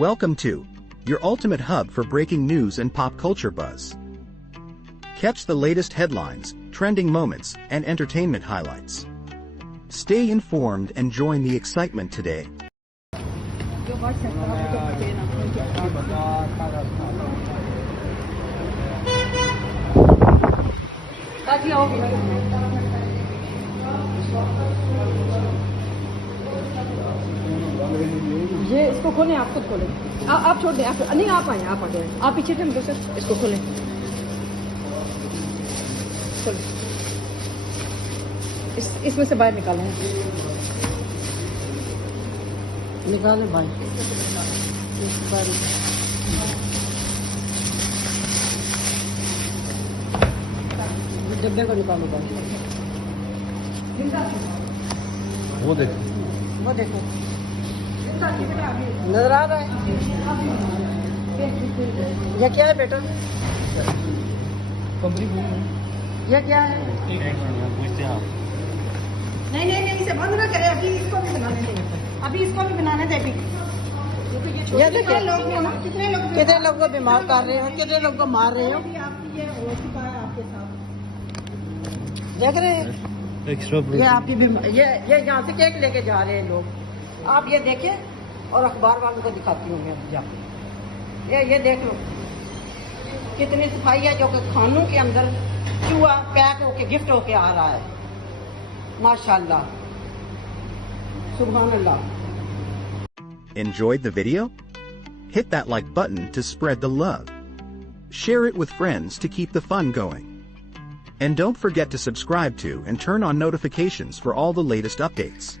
Welcome to your ultimate hub for breaking news and pop culture buzz. Catch the latest headlines, trending moments, and entertainment highlights. Stay informed and join the excitement today. ये इसको खोलें, आप खुद खोलें। आप छोड़ दें, आप नहीं, आप आए, आप आ जाए, आप पीछे थे मुझसे, इसको खोलें, खोलें, इसमें से बाहर निकालें, निकालें बाहर, डब्बे को निकालो बाहर। वो देखो, वो देखो, नजर आ रहा है? ये क्या है बेटा? ये क्या है? नहीं, इसे बंद ना करें, अभी इसको भी बनाने दें, अभी इसको भी बनाने दें। ये देखिए, कितने लोग को बीमार कर रहे हो, कितने लोग को मार रहे हो, देख रहे हैं? ये आपकी ये यहाँ से केक लेके जा रहे हैं लोग, आप ये देखें और अखबार वालों को दिखाती हूँ मैं अभी जाके। ये देख लो कितनी सफाई है, जो कि खानों के अंदर चूहा पैक होके गिफ्ट होके आ रहा है। माशाल्लाह, सुभान अल्लाह। Enjoyed the video? Hit that like button to spread the love. Share it with friends to keep the fun going. And don't forget to subscribe to and turn on notifications for all the latest updates.